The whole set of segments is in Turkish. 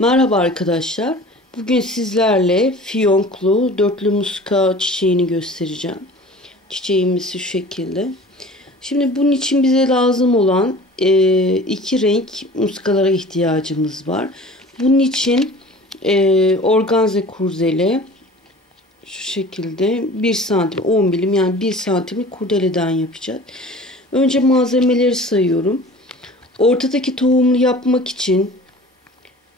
Merhaba arkadaşlar. Bugün sizlerle fiyonklu dörtlü muska çiçeğini göstereceğim. Çiçeğimiz şu şekilde. Şimdi bunun için bize lazım olan e, iki renk muskalara ihtiyacımız var. Bunun için e, organze kurdele şu şekilde 1 santim 10 milim yani 1 santimlik kurdeleden yapacağız. Önce malzemeleri sayıyorum. Ortadaki tohumlu yapmak için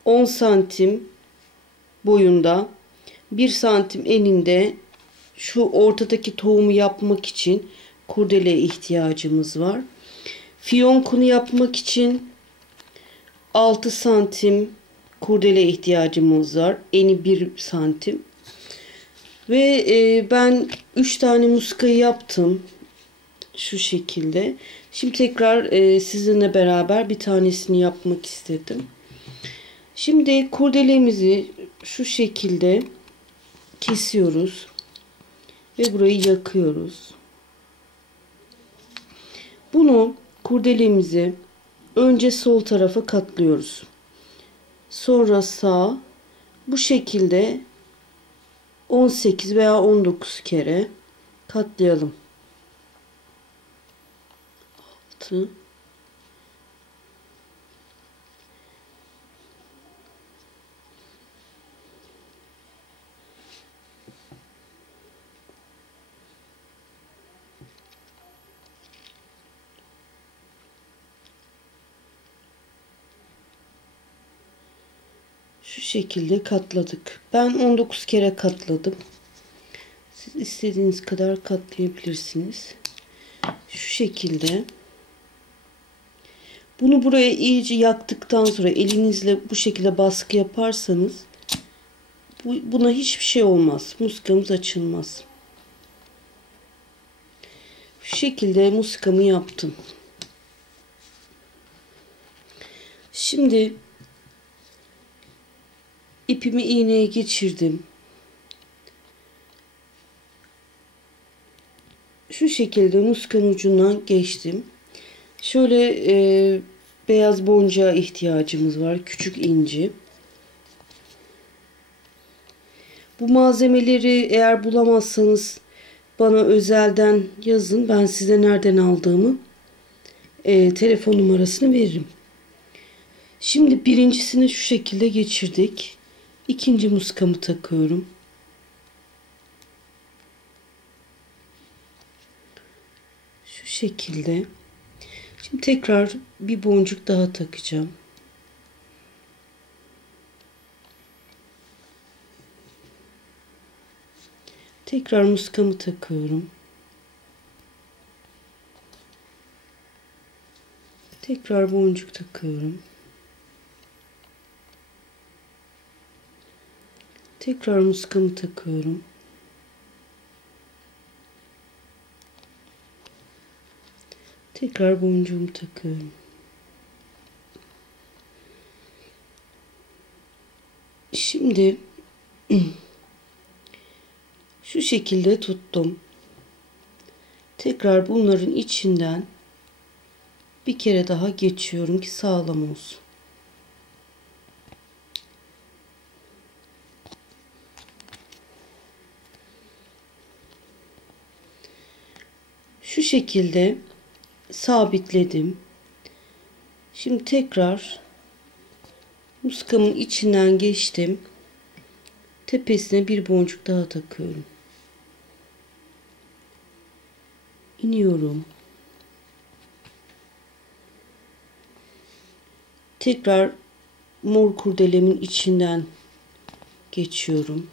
10 santim boyunda 1 santim eninde şu ortadaki tohumu yapmak için kurdeleye ihtiyacımız var. Fiyonkunu yapmak için 6 santim kurdele ihtiyacımız var. Eni 1 santim. Ve e, ben 3 tane muskayı yaptım. Şu şekilde. Şimdi tekrar e, sizinle beraber bir tanesini yapmak istedim. Şimdi kurdelemizi şu şekilde kesiyoruz. Ve burayı yakıyoruz. Bunu kurdelemizi önce sol tarafa katlıyoruz. Sonra sağ bu şekilde 18 veya 19 kere katlayalım. 6 Şu şekilde katladık. Ben 19 kere katladım. Siz istediğiniz kadar katlayabilirsiniz. Şu şekilde. Bunu buraya iyice yaktıktan sonra elinizle bu şekilde baskı yaparsanız buna hiçbir şey olmaz. Muskamız açılmaz. Şu şekilde muskamı yaptım. Şimdi ipimi iğneye geçirdim. Şu şekilde muskan ucundan geçtim. Şöyle e, beyaz boncuğa ihtiyacımız var. Küçük inci. Bu malzemeleri eğer bulamazsanız bana özelden yazın. Ben size nereden aldığımı e, telefon numarasını veririm. Şimdi birincisini şu şekilde geçirdik. İkinci muskamı takıyorum. Şu şekilde. Şimdi tekrar bir boncuk daha takacağım. Tekrar muskamı takıyorum. Tekrar boncuk takıyorum. Tekrar muskamı takıyorum. Tekrar boncuğumu takıyorum. Şimdi şu şekilde tuttum. Tekrar bunların içinden bir kere daha geçiyorum ki sağlam olsun. Şu şekilde sabitledim. Şimdi tekrar muskamın içinden geçtim. Tepesine bir boncuk daha takıyorum. İniyorum. Tekrar mor kurdelemin içinden geçiyorum.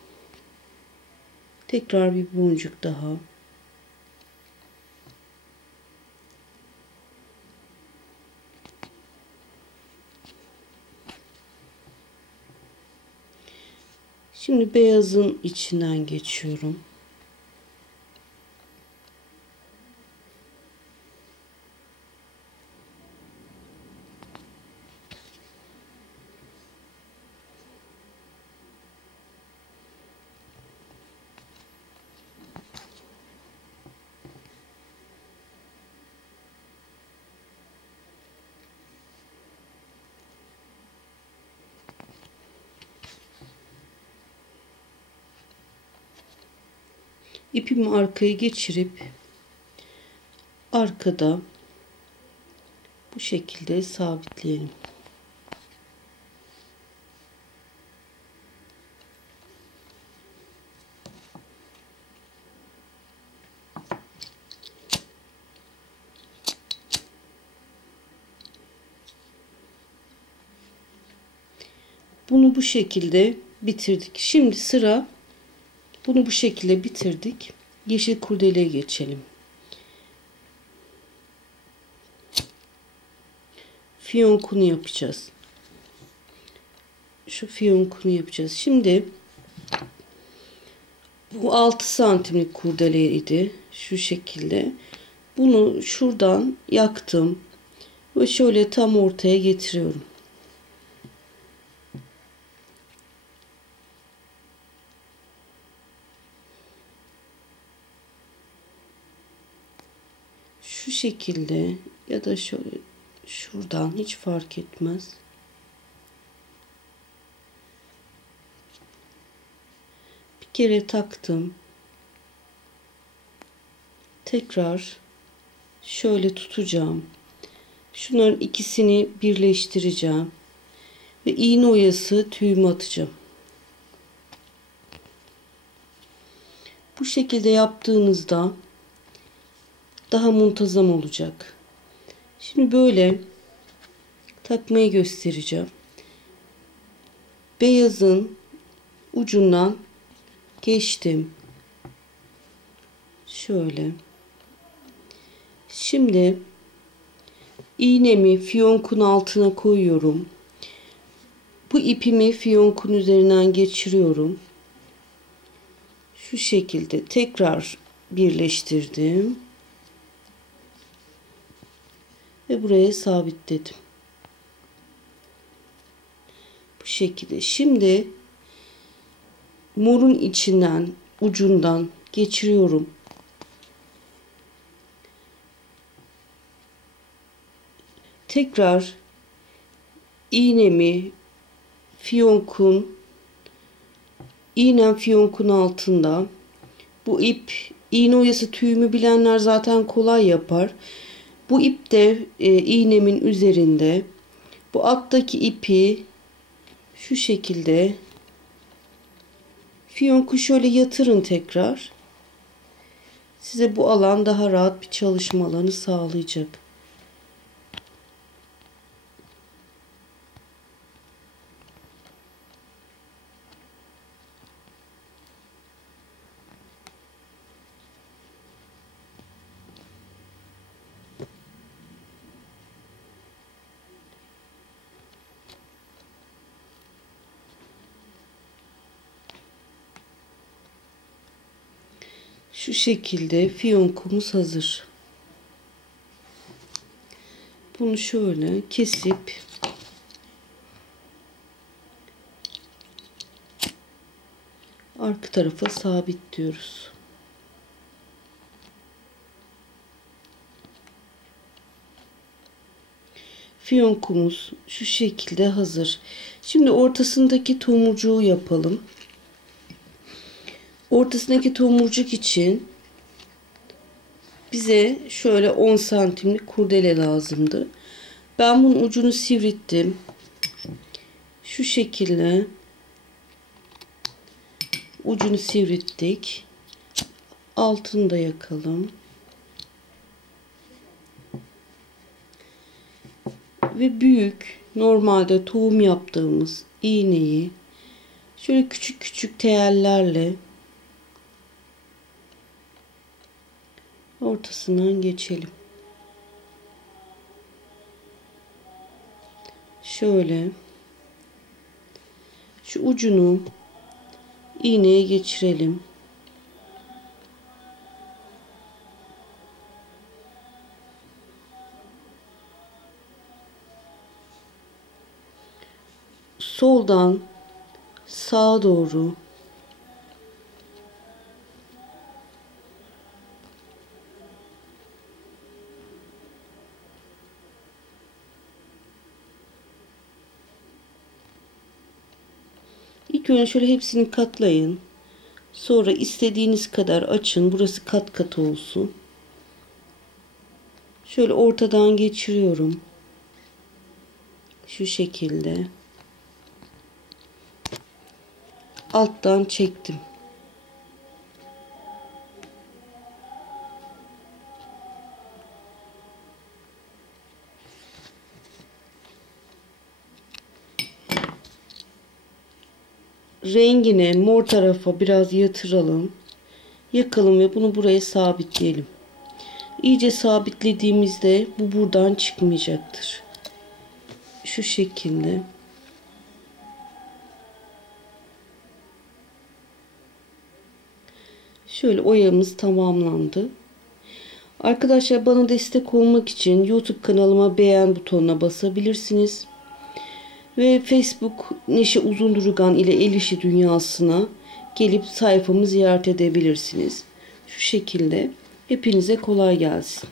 Tekrar bir boncuk daha. Şimdi beyazın içinden geçiyorum. İpimi arkaya geçirip arkada bu şekilde sabitleyelim. Bunu bu şekilde bitirdik. Şimdi sıra bunu bu şekilde bitirdik. Yeşil kurdeleye geçelim. Fiyonkunu yapacağız. Şu fiyonkunu yapacağız. Şimdi bu 6 santimlik kurdeleydi. Şu şekilde. Bunu şuradan yaktım. Ve şöyle tam ortaya getiriyorum. Şu şekilde ya da şöyle şuradan hiç fark etmez. Bir kere taktım. Tekrar şöyle tutacağım. Şunların ikisini birleştireceğim. Ve iğne oyası tüyümü atacağım. Bu şekilde yaptığınızda daha muntazam olacak. Şimdi böyle takmayı göstereceğim. Beyazın ucundan geçtim. Şöyle. Şimdi iğnemi fiyonkun altına koyuyorum. Bu ipimi fiyonkun üzerinden geçiriyorum. Şu şekilde tekrar birleştirdim. Ve buraya sabitledim. Bu şekilde. Şimdi morun içinden ucundan geçiriyorum. Tekrar iğnemi fiyonkun iğnem fiyonkun altında bu ip iğne oyası tüyümü bilenler zaten kolay yapar. Bu ip de e, iğnemin üzerinde. Bu alttaki ipi şu şekilde fiyonku şöyle yatırın tekrar. Size bu alan daha rahat bir çalışma alanı sağlayacak. Şu şekilde fiyonkumuz hazır. Bunu şöyle kesip arka tarafa sabitliyoruz. Fiyonkumuz şu şekilde hazır. Şimdi ortasındaki tomurcuğu yapalım. Ortasındaki tomurcuk için bize şöyle 10 santimlik kurdele lazımdı. Ben bunun ucunu sivrittim. Şu şekilde ucunu sivrittik. Altını da yakalım. Ve büyük normalde tohum yaptığımız iğneyi şöyle küçük küçük teyellerle ortasından geçelim. Şöyle şu ucunu iğneye geçirelim. Soldan sağa doğru İlk şöyle hepsini katlayın. Sonra istediğiniz kadar açın. Burası kat kat olsun. Şöyle ortadan geçiriyorum. Şu şekilde. Alttan çektim. Rengini mor tarafa biraz yatıralım. Yakalım ve bunu buraya sabitleyelim. İyice sabitlediğimizde bu buradan çıkmayacaktır. Şu şekilde. Şöyle oyamız tamamlandı. Arkadaşlar bana destek olmak için YouTube kanalıma beğen butonuna basabilirsiniz. Ve Facebook Neşe Uzundurugan ile El İşi Dünyası'na gelip sayfamı ziyaret edebilirsiniz. Şu şekilde hepinize kolay gelsin.